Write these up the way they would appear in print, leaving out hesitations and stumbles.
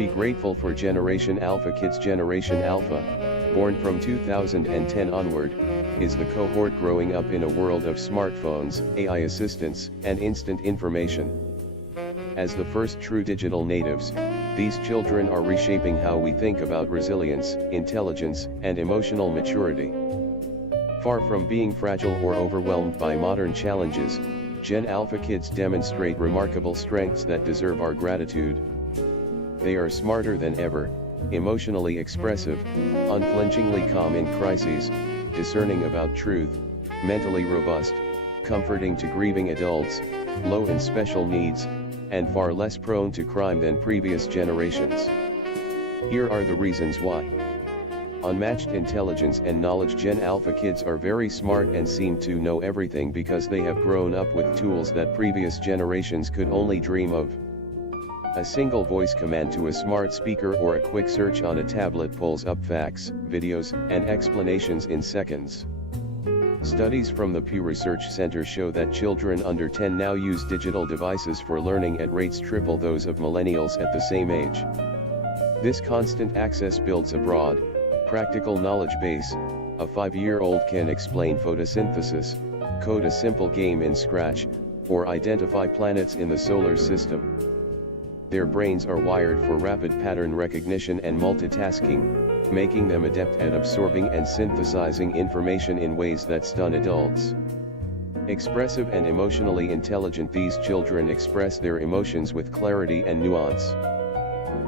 Be grateful for Generation Alpha Kids. Generation Alpha, born from 2010 onward, is the cohort growing up in a world of smartphones, AI assistants, and instant information. As the first true digital natives, these children are reshaping how we think about resilience, intelligence, and emotional maturity. Far from being fragile or overwhelmed by modern challenges, Gen Alpha kids demonstrate remarkable strengths that deserve our gratitude. They are smarter than ever, emotionally expressive, unflinchingly calm in crises, discerning about truth, mentally robust, comforting to grieving adults, low in special needs, and far less prone to crime than previous generations. Here are the reasons why. Unmatched intelligence and knowledge. Gen Alpha kids are very smart and seem to know everything because they have grown up with tools that previous generations could only dream of. A single voice command to a smart speaker or a quick search on a tablet pulls up facts, videos, and explanations in seconds. Studies from the Pew Research Center show that children under 10 now use digital devices for learning at rates triple those of millennials at the same age. This constant access builds a broad, practical knowledge base. A 5-year-old can explain photosynthesis, code a simple game in Scratch, or identify planets in the solar system. Their brains are wired for rapid pattern recognition and multitasking, making them adept at absorbing and synthesizing information in ways that stun adults. Expressive and emotionally intelligent, these children express their emotions with clarity and nuance.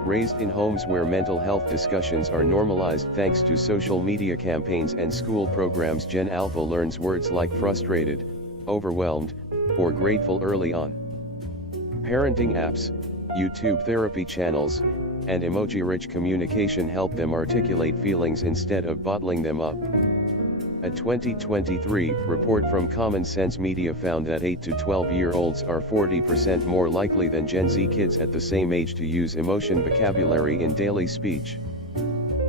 Raised in homes where mental health discussions are normalized thanks to social media campaigns and school programs, Gen Alpha learns words like frustrated, overwhelmed, or grateful early on. Parenting apps, YouTube therapy channels, and emoji-rich communication help them articulate feelings instead of bottling them up. A 2023 report from Common Sense Media found that 8 to 12-year-olds are 40% more likely than Gen Z kids at the same age to use emotion vocabulary in daily speech.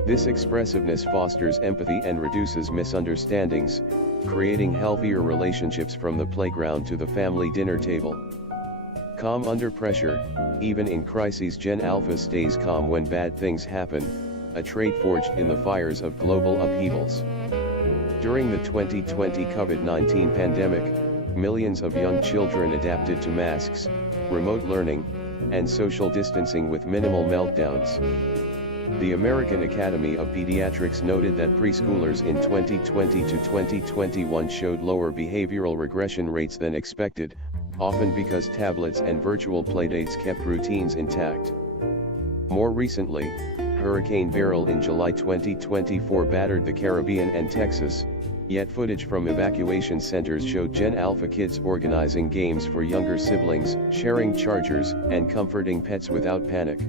This expressiveness fosters empathy and reduces misunderstandings, creating healthier relationships from the playground to the family dinner table. Calm under pressure. Even in crises, Gen Alpha stays calm when bad things happen, a trait forged in the fires of global upheavals. During the 2020 COVID-19 pandemic, millions of young children adapted to masks, remote learning, and social distancing with minimal meltdowns. The American Academy of Pediatrics noted that preschoolers in 2020 to 2021 showed lower behavioral regression rates than expected, often because tablets and virtual playdates kept routines intact. More recently, Hurricane Beryl in July 2024 battered the Caribbean and Texas, yet footage from evacuation centers showed Gen Alpha kids organizing games for younger siblings, sharing chargers, and comforting pets without panic.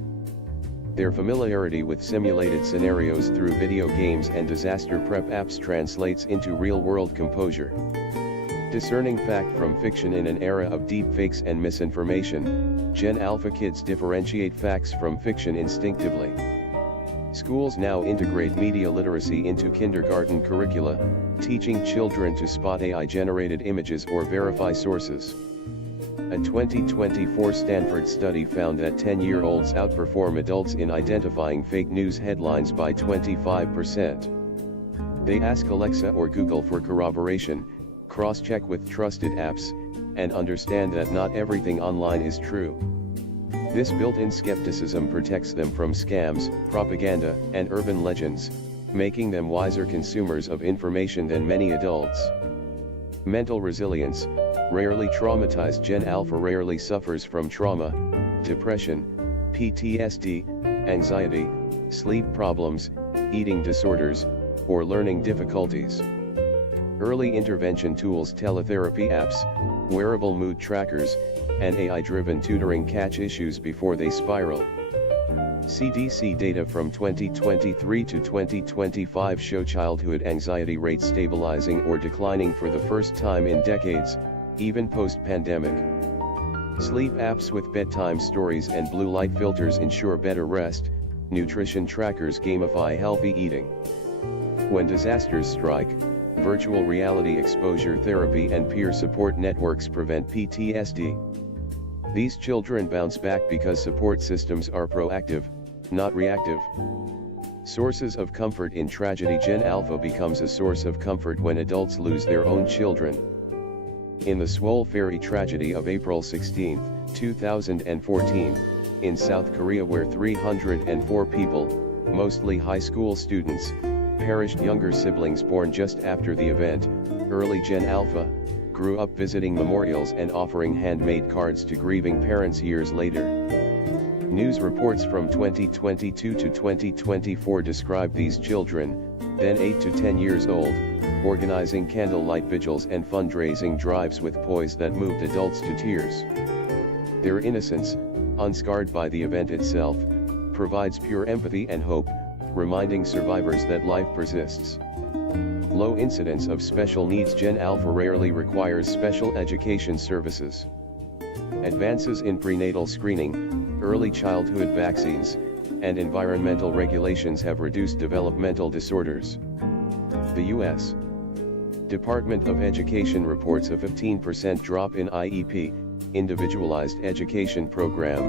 Their familiarity with simulated scenarios through video games and disaster prep apps translates into real-world composure. Discerning fact from fiction in an era of deepfakes and misinformation, Gen Alpha kids differentiate facts from fiction instinctively. Schools now integrate media literacy into kindergarten curricula, teaching children to spot AI-generated images or verify sources. A 2024 Stanford study found that 10-year-olds outperform adults in identifying fake news headlines by 25%. They ask Alexa or Google for corroboration, cross-check with trusted apps, and understand that not everything online is true. This built-in skepticism protects them from scams, propaganda, and urban legends, making them wiser consumers of information than many adults. Mental resilience. Rarely traumatized, Gen Alpha rarely suffers from trauma, depression, PTSD, anxiety, sleep problems, eating disorders, or learning difficulties. Early intervention tools, teletherapy apps, wearable mood trackers, and AI-driven tutoring catch issues before they spiral. CDC data from 2023 to 2025 show childhood anxiety rates stabilizing or declining for the first time in decades, even post-pandemic. Sleep apps with bedtime stories and blue light filters ensure better rest. Nutrition trackers gamify healthy eating. When disasters strike, virtual reality exposure therapy and peer support networks prevent PTSD. These children bounce back because support systems are proactive, not reactive. Sources of comfort in tragedy. Gen Alpha becomes a source of comfort when adults lose their own children. In the Seoul ferry tragedy of April 16, 2014, in South Korea, where 304 people, mostly high school students, perished, younger siblings born just after the event, early Gen Alpha, grew up visiting memorials and offering handmade cards to grieving parents years later. News reports from 2022 to 2024 describe these children, then 8 to 10 years old, organizing candlelight vigils and fundraising drives with poise that moved adults to tears. Their innocence, unscarred by the event itself, provides pure empathy and hope, reminding survivors that life persists. Low incidence of special needs. Gen Alpha rarely requires special education services. Advances in prenatal screening, early childhood vaccines, and environmental regulations have reduced developmental disorders. The U.S. Department of Education reports a 15% drop in IEP, Individualized Education Program,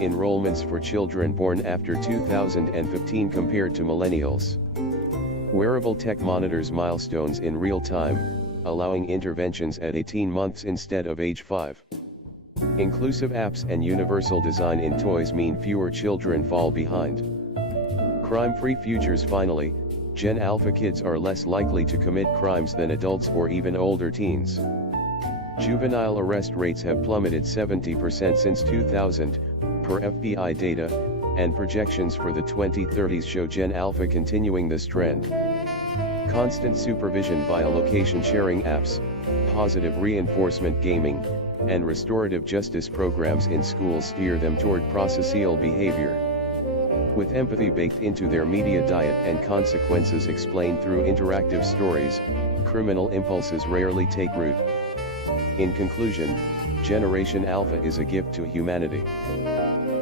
enrollments for children born after 2015 compared to millennials. Wearable tech monitors milestones in real time, allowing interventions at 18 months instead of age 5. Inclusive apps and universal design in toys mean fewer children fall behind. Crime-free futures. Finally, Gen Alpha kids are less likely to commit crimes than adults or even older teens. Juvenile arrest rates have plummeted 70% since 2000, per FBI data, and projections for the 2030s show Gen Alpha continuing this trend. Constant supervision via location sharing apps, positive reinforcement gaming, and restorative justice programs in schools steer them toward prosocial behavior. With empathy baked into their media diet and consequences explained through interactive stories, criminal impulses rarely take root. In conclusion, Generation Alpha is a gift to humanity.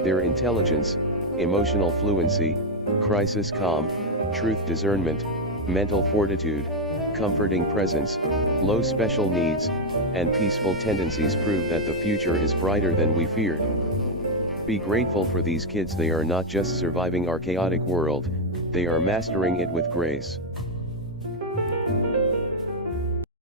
Their intelligence, emotional fluency, crisis calm, truth discernment, mental fortitude, comforting presence, low special needs, and peaceful tendencies prove that the future is brighter than we feared. Be grateful for these kids. They are not just surviving our chaotic world, they are mastering it with grace.